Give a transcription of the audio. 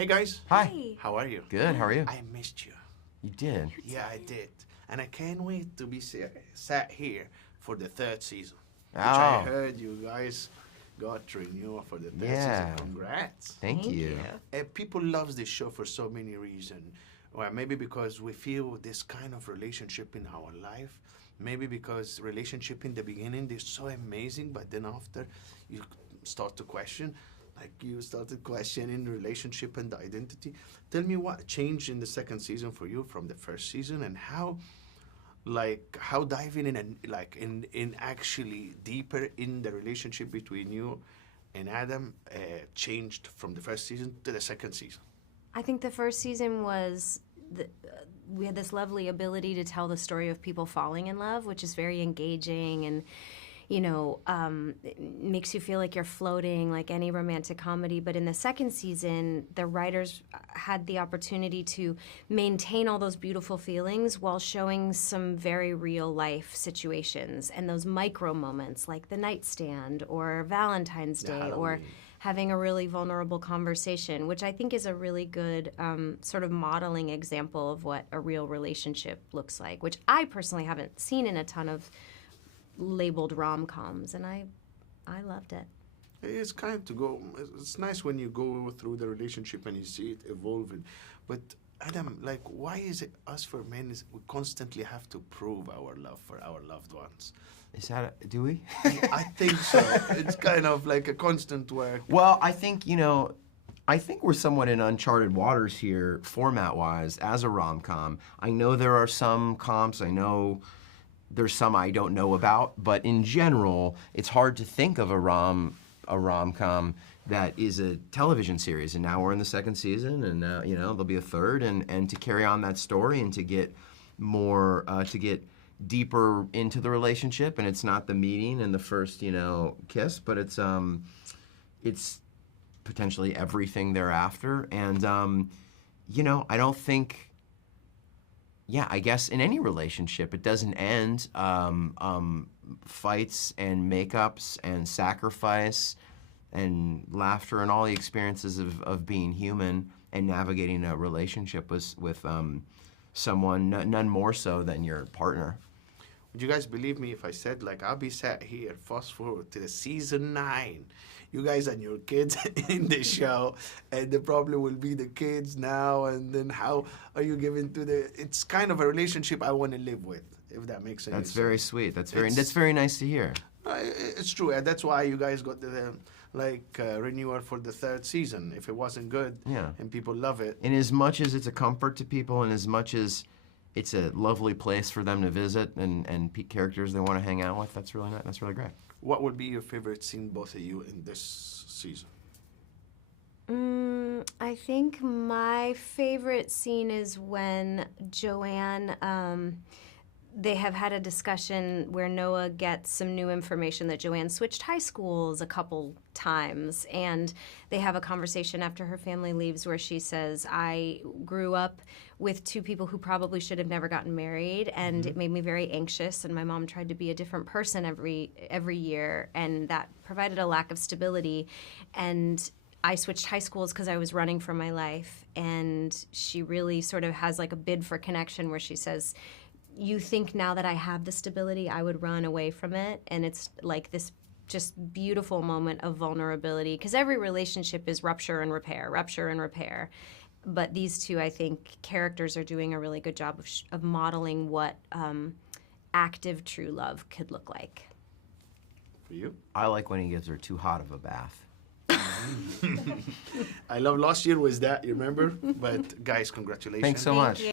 Hey guys. Hi. Hey. How are you? Good, how are you? I missed you. You did. Yeah, I did. And I can't wait to be sat here for the third season. Which Oh. I heard you guys got renewal for the third Yeah. season. Congrats. Thank you. People love this show for so many reasons. Well, maybe because we feel this kind of relationship in our life. Maybe because relationship in the beginning, they're so amazing, but then after you start to question, like you started questioning the relationship and the identity. Tell me what changed in the second season for you from the first season, and how diving in and in actually deeper in the relationship between you and Adam changed from the first season to the second season. I think the first season was, we had this lovely ability to tell the story of people falling in love, which is very engaging and, it makes you feel like you're floating like any romantic comedy. But in the second season, the writers had the opportunity to maintain all those beautiful feelings while showing some very real life situations and those micro moments like the nightstand or Valentine's Day or having a really vulnerable conversation, which I think is a really good sort of modeling example of what a real relationship looks like, which I personally haven't seen in a ton of labeled rom-coms, and I loved it. It's kind to go. It's nice when you go through the relationship and you see it evolving. But Adam, why is it us for men we constantly have to prove our love for our loved ones? Is that, do we? I think so. It's kind of like a constant work. Well, I think we're somewhat in uncharted waters here, format-wise, as a rom-com. I know there are some comps, I know there's some I don't know about, but in general, it's hard to think of a rom-com that is a television series. And now we're in the second season, and now, there'll be a third, and to carry on that story and to get more, to get deeper into the relationship, and it's not the meeting and the first, kiss, but it's potentially everything thereafter. And, I don't think, I guess in any relationship, it doesn't end. Fights and makeups and sacrifice and laughter and all the experiences of being human and navigating a relationship with someone, none more so than your partner. Would you guys believe me if I said, I'll be sat here, fast forward to the season 9, you guys and your kids in the show, and the problem will be the kids now, and then how are you giving to it's kind of a relationship I want to live with, if that makes sense. That's very sweet. That's very nice to hear. It's true, and that's why you guys got the renewal for the third season. If it wasn't good, and people love it. And as much as it's a comfort to people, and as much as it's a lovely place for them to visit and characters they want to hang out with, that's really nice. That's really great. What would be your favorite scene, both of you, in this season? I think my favorite scene is when Joanne, they have had a discussion where Noah gets some new information that Joanne switched high schools a couple times, and they have a conversation after her family leaves where she says, I grew up with two people who probably should have never gotten married, and it made me very anxious, and my mom tried to be a different person every year, and that provided a lack of stability, and I switched high schools because I was running for my life. And she really sort of has like a bid for connection where she says, you think now that I have the stability, I would run away from it. And it's like this just beautiful moment of vulnerability, because every relationship is rupture and repair. But these two, I think, characters are doing a really good job of modeling what active true love could look like. For you? I like when he gives her too hot of a bath. I love last year was that, you remember? But guys, congratulations. Thanks so much. Thank you.